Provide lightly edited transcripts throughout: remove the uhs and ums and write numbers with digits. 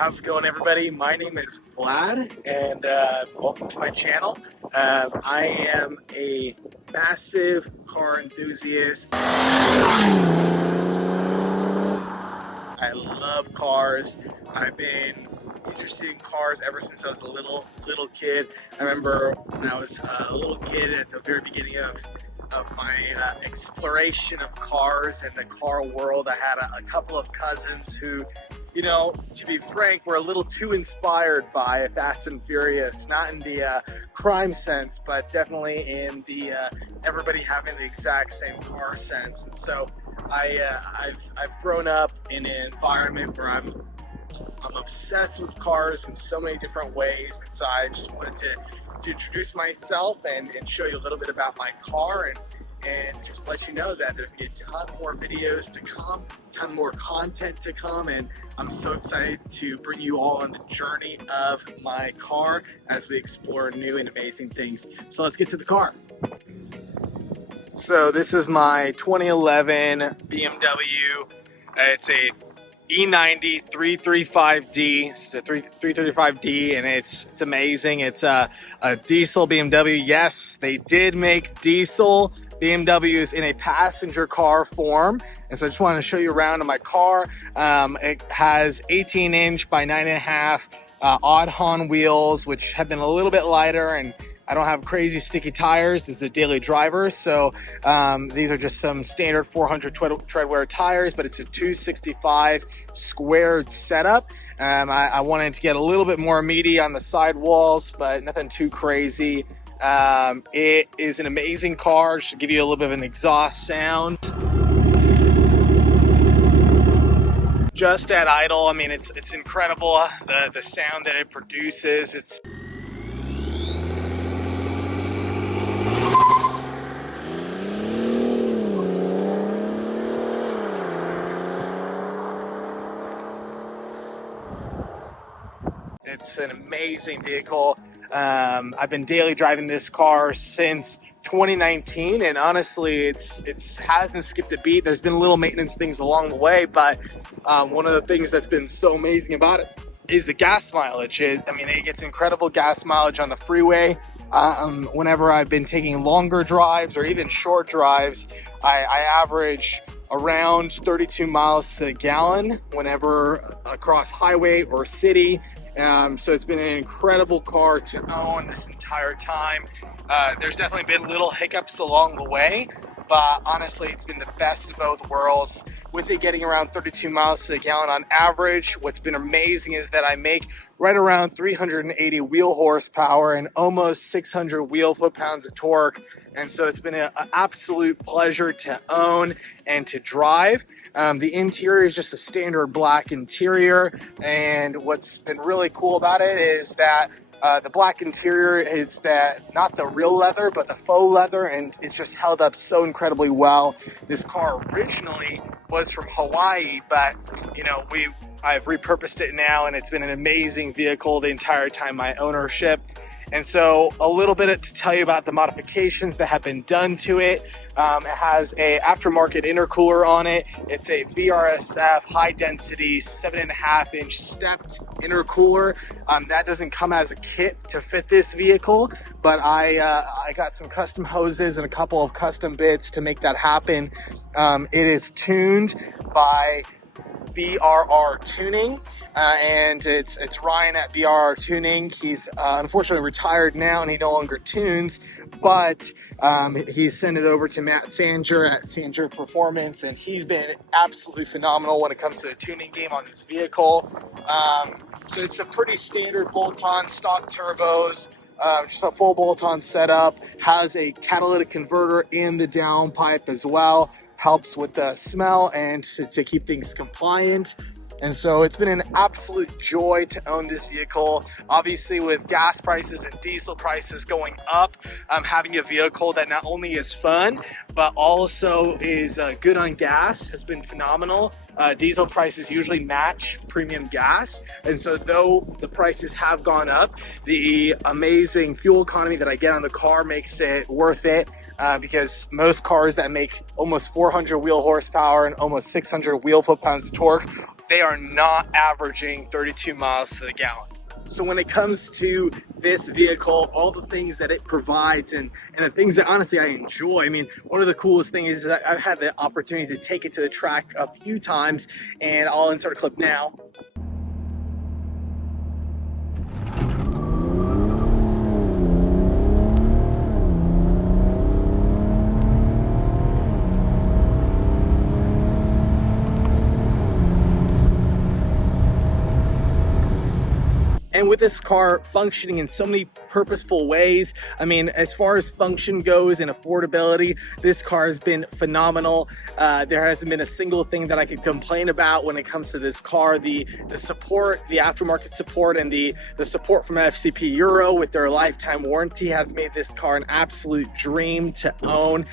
How's it going, everybody? My name is Vlad, and welcome to my channel. I am a massive car enthusiast. I love cars. I've been interested in cars ever since I was a little kid. I remember when I was a little kid at the very beginning of my exploration of cars and the car world. I had a couple of cousins who, you know, to be frank, were a little too inspired by Fast and Furious, not in the crime sense, but definitely in the everybody having the exact same car sense. And so I've grown up in an environment where I'm obsessed with cars in so many different ways. And so I just wanted to introduce myself and show you a little bit about my car and just let you know that there's gonna be a ton more videos to come, a ton more content to come, and I'm so excited to bring you all on the journey of my car as we explore new and amazing things. So let's get to the car. So this is my 2011 BMW. It's a E90 335D. It's a 335D, and it's amazing. It's a diesel BMW. Yes, they did make diesel BMWs in a passenger car form, and so I just wanted to show you around in my car. It has 18-inch by 9.5 odd Hon wheels, which have been a little bit lighter, and I don't have crazy sticky tires. This is a daily driver, so these are just some standard 400 treadwear tires, but it's a 265 squared setup. I wanted to get a little bit more meaty on the sidewalls, but nothing too crazy. It is an amazing car. Just to give you a little bit of an exhaust sound. Just at idle, I mean, it's incredible, the sound that it produces. It's an amazing vehicle. I've been daily driving this car since 2019, and honestly, it hasn't skipped a beat. There's been little maintenance things along the way, but one of the things that's been so amazing about it is the gas mileage. It gets incredible gas mileage on the freeway. Whenever I've been taking longer drives or even short drives, I average around 32 miles to the gallon whenever across highway or city. So it's been an incredible car to own this entire time. There's definitely been little hiccups along the way, but honestly, it's been the best of both worlds. With it getting around 32 miles to the gallon on average, what's been amazing is that I make right around 380 wheel horsepower and almost 600 wheel foot-pounds of torque. And so it's been an absolute pleasure to own and to drive. The interior is just a standard black interior, and what's been really cool about it is that the black interior is that not the real leather but the faux leather, and it's just held up so incredibly well. This car originally was from Hawaii, but you know, I've repurposed it now, and it's been an amazing vehicle the entire time my ownership. And so a little bit to tell you about the modifications that have been done to it. It has a aftermarket intercooler on it. It's a VRSF high density 7.5-inch stepped intercooler. That doesn't come as a kit to fit this vehicle, but I got some custom hoses and a couple of custom bits to make that happen. It is tuned by BRR Tuning, and it's Ryan at BRR Tuning. He's unfortunately retired now, and he no longer tunes, but he's sent it over to Matt Sanger at Sanger Performance, and he's been absolutely phenomenal when it comes to the tuning game on this vehicle. So it's a pretty standard bolt-on stock turbos. Just a full bolt-on setup, has a catalytic converter in the downpipe as well, helps with the smell and to keep things compliant. And so it's been an absolute joy to own this vehicle. Obviously, with gas prices and diesel prices going up, having a vehicle that not only is fun, but also is good on gas has been phenomenal. Diesel prices usually match premium gas. And so though the prices have gone up, the amazing fuel economy that I get on the car makes it worth it. because most cars that make almost 400 wheel horsepower and almost 600 wheel foot-pounds of torque, they are not averaging 32 miles to the gallon. So when it comes to this vehicle, all the things that it provides and the things that honestly I enjoy, I mean, one of the coolest things is that I've had the opportunity to take it to the track a few times, and I'll insert a clip now. And with this car functioning in so many purposeful ways, I mean, as far as function goes and affordability, this car has been phenomenal. There hasn't been a single thing that I could complain about when it comes to this car. The support, the aftermarket support, and the support from FCP Euro with their lifetime warranty has made this car an absolute dream to own.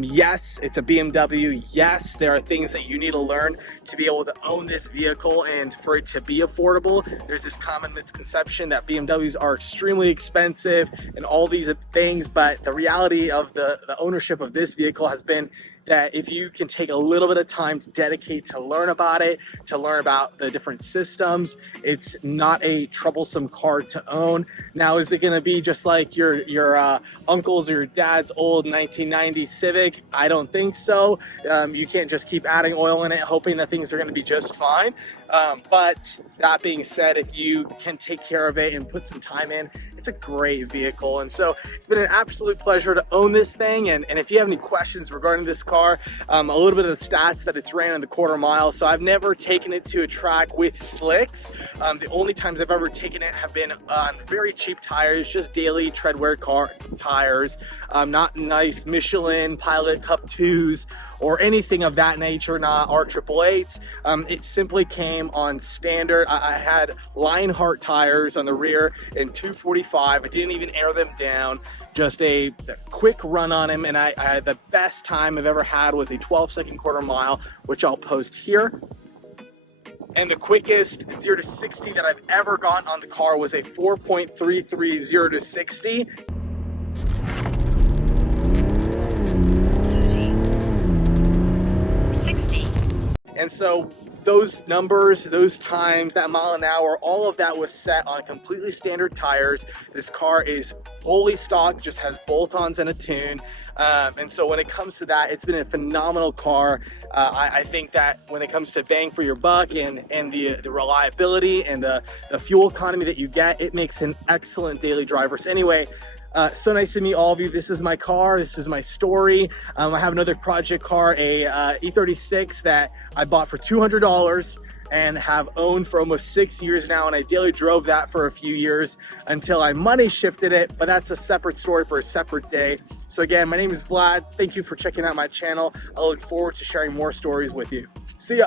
Yes, it's a BMW. Yes, there are things that you need to learn to be able to own this vehicle and for it to be affordable. There's this common misconception that BMWs are extremely expensive and all these things, but the reality of the ownership of this vehicle has been that if you can take a little bit of time to dedicate to learn about it, to learn about the different systems, it's not a troublesome car to own. Now, is it going to be just like your uncle's or your dad's old 1990 Civic? I don't think so. You can't just keep adding oil in it hoping that things are going to be just fine. But that being said, if you can take care of it and put some time in, it's a great vehicle. And so it's been an absolute pleasure to own this thing. And if you have any questions regarding this car, a little bit of the stats that it's ran in the quarter mile. So I've never taken it to a track with slicks. The only times I've ever taken it have been on very cheap tires, just daily treadwear car tires, not nice Michelin Pilot Cup 2s or anything of that nature, not R888s. It simply came on standard. I had Lionheart tires on the rear in 245. I didn't even air them down. Just a quick run on him, and I the best time I've ever had was a 12-second quarter mile, which I'll post here. And the quickest 0 to 60 that I've ever gotten on the car was a 4.33 0 to 60. And so those numbers, those times, that mile an hour, all of that was set on completely standard tires. This car is fully stock, just has bolt-ons and a tune. And so when it comes to that, it's been a phenomenal car. I think that when it comes to bang for your buck and the reliability and the fuel economy that you get, it makes an excellent daily driver. So anyway, so nice to meet all of you. This is my car. This is my story. I have another project car, a E36 that I bought for $200 and have owned for almost 6 years now. And I daily drove that for a few years until I money shifted it, but that's a separate story for a separate day. So again, my name is Vlad. Thank you for checking out my channel. I look forward to sharing more stories with you. See ya.